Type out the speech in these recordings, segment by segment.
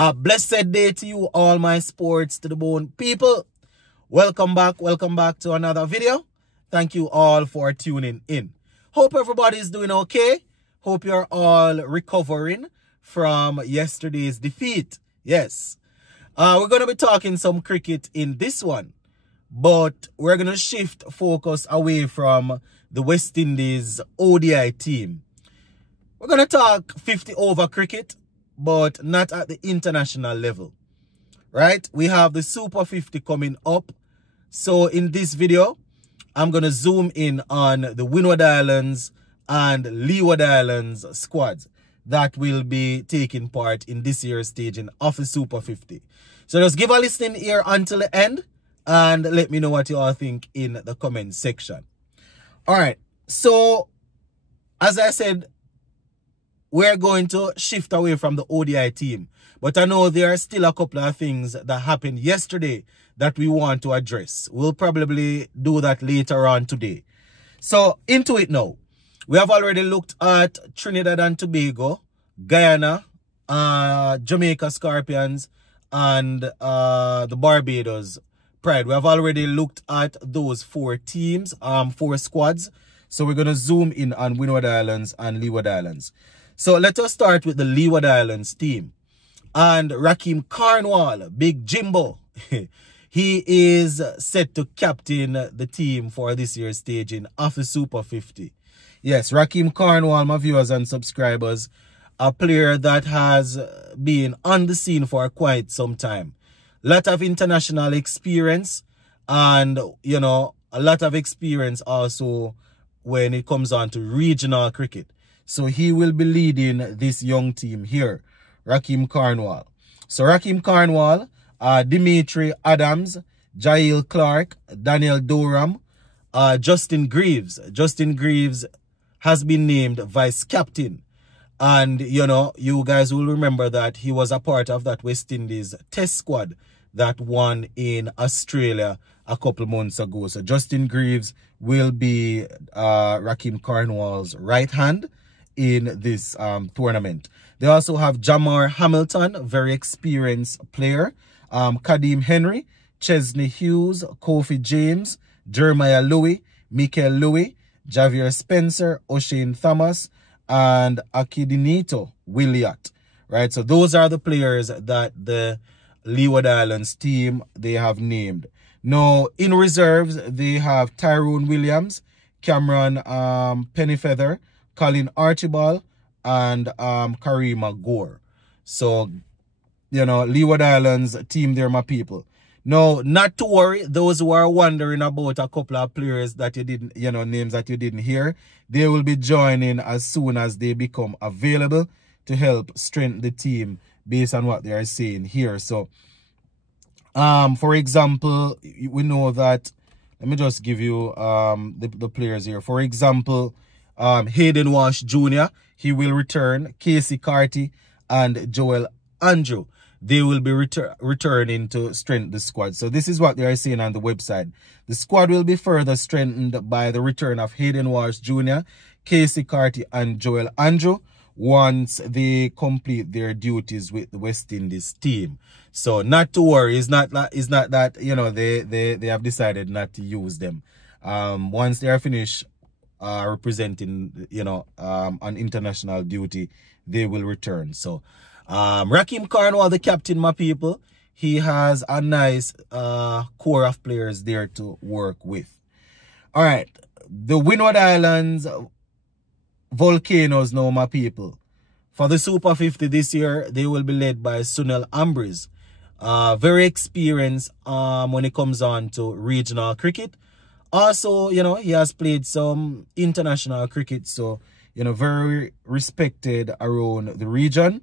A blessed day to you, all my sports to the bone people. Welcome back to another video. Thank you all for tuning in. Hope everybody is doing okay. Hope you're all recovering from yesterday's defeat. Yes. We're going to be talking some cricket in this one, but we're going to shift focus away from the West Indies ODI team. We're going to talk 50 over cricket, but not at the international level, right? We have the Super 50 coming up. So in this video, I'm going to zoom in on the Windward Islands and Leeward Islands squads that will be taking part in this year's staging of the Super 50. So just give a listen here until the end and let me know what you all think in the comment section. All right, so as I said, we're going to shift away from the ODI team. But I know there are still a couple of things that happened yesterday that we want to address. We'll probably do that later on today. So, into it now. We have already looked at Trinidad and Tobago, Guyana, Jamaica Scorpions, and the Barbados Pride. We have already looked at those four teams, four squads. So, we're going to zoom in on Windward Islands and Leeward Islands. So let us start with the Leeward Islands team. And Rakeem Carnwall, Big Jimbo, he is set to captain the team for this year's staging of the Super 50. Yes, Rakeem Carnwall, my viewers and subscribers, a player that has been on the scene for quite some time. Lot of international experience and, you know, a lot of experience also when it comes on to regional cricket. So he will be leading this young team here, Rakeem Carnwall. So Rakeem Carnwall, Dimitri Adams, Jail Clark, Daniel Durham, Justin Greaves. Justin Greaves has been named vice captain. And, you know, you guys will remember that he was a part of that West Indies test squad that won in Australia a couple months ago. So Justin Greaves will be Rakeem Carnwall's right hand in this tournament. They also have Jamar Hamilton, very experienced player, Kadeem Henry, Chesney Hughes, Kofi James, Jeremiah Louis, Mikel Louis, Javier Spencer, O'Shane Thomas, and Akidinito Williot. Right, so those are the players that the Leeward Islands team they have named. Now, in reserves, they have Tyrone Williams, Cameron Pennyfeather, Colin Archibald, and Karima Gore. So, you know, Leeward Islands team, they're my people. Now, not to worry, those who are wondering about a couple of players that you didn't, you know, names that you didn't hear, they will be joining as soon as they become available to help strengthen the team based on what they are saying here. So, for example, we know that, let me just give you the players here. For example, Hayden Walsh Jr., he will return. Casey Carty and Joel Andrew, they will be returning to strengthen the squad. So this is what they are saying on the website. The squad will be further strengthened by the return of Hayden Walsh Jr., Casey Carty and Joel Andrew once they complete their duties with the West Indies team. So not to worry, it's not that you know they have decided not to use them. Once they are finished representing, you know, on international duty, they will return. So Rakeem Carnwall, the captain, my people, he has a nice core of players there to work with. All right, the Windward Islands Volcanoes now, my people. For the Super 50 this year, they will be led by Sunil Ambriz. Very experienced when it comes on to regional cricket. Also, you know, he has played some international cricket, so, you know, very respected around the region.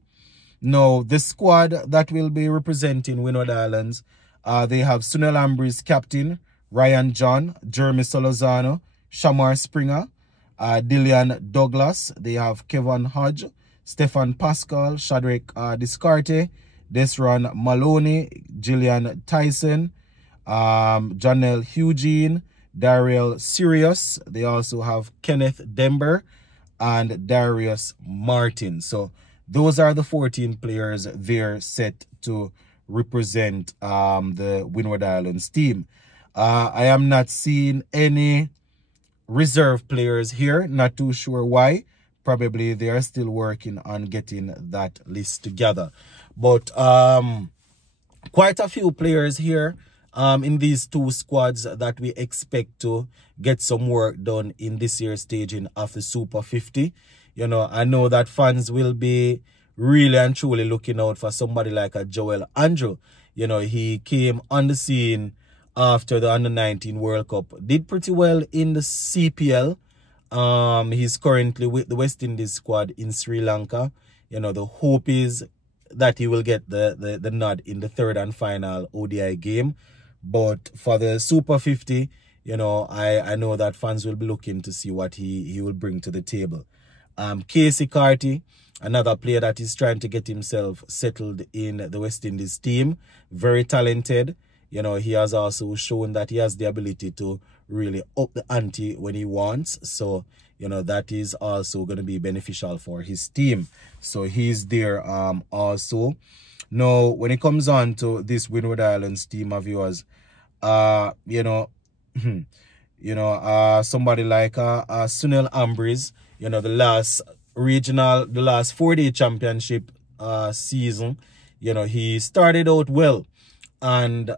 Now, the squad that will be representing Windward Islands, they have Sunil Ambriz, captain, Ryan John, Jeremy Solozano, Shamar Springer, Dillian Douglas. They have Kevin Hodge, Stefan Pascal, Shadrach Discarte, Desron Maloney, Gillian Tyson, Janelle Eugene, Dariel Sirius. They also have Kenneth Dember and Darius Martin. So those are the 14 players there set to represent the Windward Islands team. I am not seeing any reserve players here. Not too sure why. Probably they are still working on getting that list together. But quite a few players here in these two squads that we expect to get some work done in this year's staging of the Super 50. You know, I know that fans will be really and truly looking out for somebody like a Joel Andrew. You know, he came on the scene after the Under-19 World Cup. Did pretty well in the CPL. He's currently with the West Indies squad in Sri Lanka. You know, the hope is that he will get the nod in the third and final ODI game. But for the Super 50, you know, I know that fans will be looking to see what he will bring to the table. Casey Carty, another player that is trying to get himself settled in the West Indies team. Very talented. You know, he has also shown that he has the ability to really up the ante when he wants. So, you know, that is also going to be beneficial for his team. So he's there also. Now, when it comes on to this Windward Islands team of yours, you know, somebody like Sunil Ambrose, you know, the last 4-day championship season, you know, he started out well, and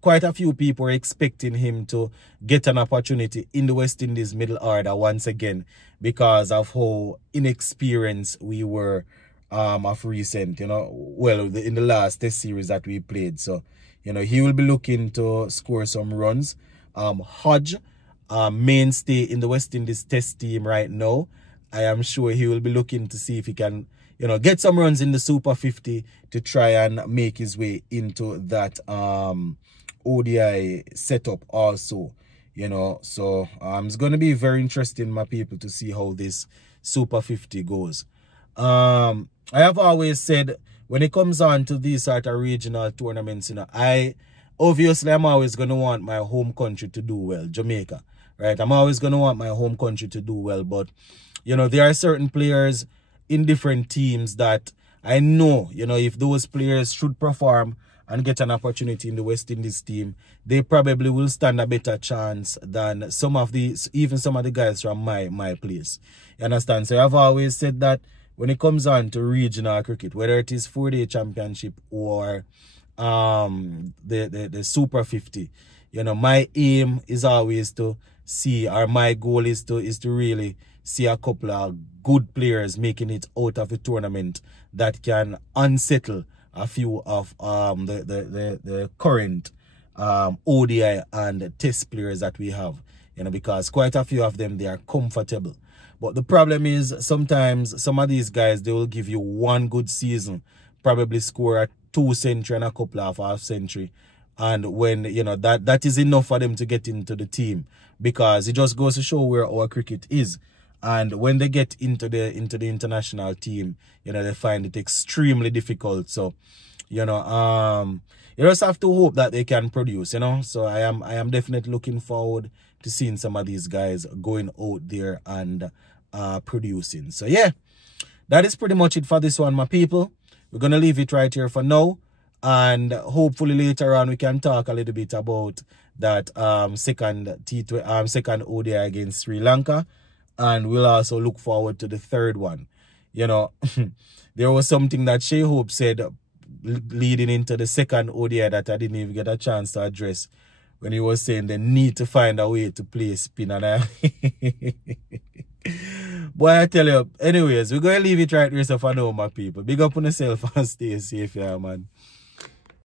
quite a few people were expecting him to get an opportunity in the West Indies middle order once again because of how inexperienced we were of recent, you know, well, in the last test series that we played. So, you know, he will be looking to score some runs. Hodge, mainstay in the West Indies test team right now. I am sure he will be looking to see if he can, you know, get some runs in the Super 50 to try and make his way into that ODI setup also, you know. So it's going to be very interesting, my people, to see how this Super 50 goes. I have always said, when it comes on to these sort of regional tournaments, you know, I'm always going to want my home country to do well, Jamaica, right? I'm always going to want my home country to do well, but you know, there are certain players in different teams that I know, you know, if those players should perform and get an opportunity in the West Indies team, they probably will stand a better chance than even some of the guys from my place. You understand? So I've always said that when it comes on to regional cricket, whether it is 4-day championship or the Super 50, you know, my aim is always to see, or my goal is to really see a couple of good players making it out of the tournament that can unsettle a few of the current ODI and test players that we have, you know, because quite a few of them, they are comfortable. But the problem is sometimes some of these guys, they will give you one good season, probably score a 2 century and a couple of half century. And when, you know, that is enough for them to get into the team, because it just goes to show where our cricket is. And when they get into the international team, you know, they find it extremely difficult. So, you know, you just have to hope that they can produce, you know. So I am definitely looking forward to seeing some of these guys going out there and producing. So yeah, that is pretty much it for this one, my people. We're gonna leave it right here for now, and hopefully later on we can talk a little bit about that second ODI against Sri Lanka. And we'll also look forward to the third one. You know, there was something that Shea Hope said leading into the second ODI that I didn't even get a chance to address, when he was saying they need to find a way to play spin. And boy, I tell you, anyways, we're going to leave it right here so for now, my people. Big up on yourself and stay safe, yeah, man.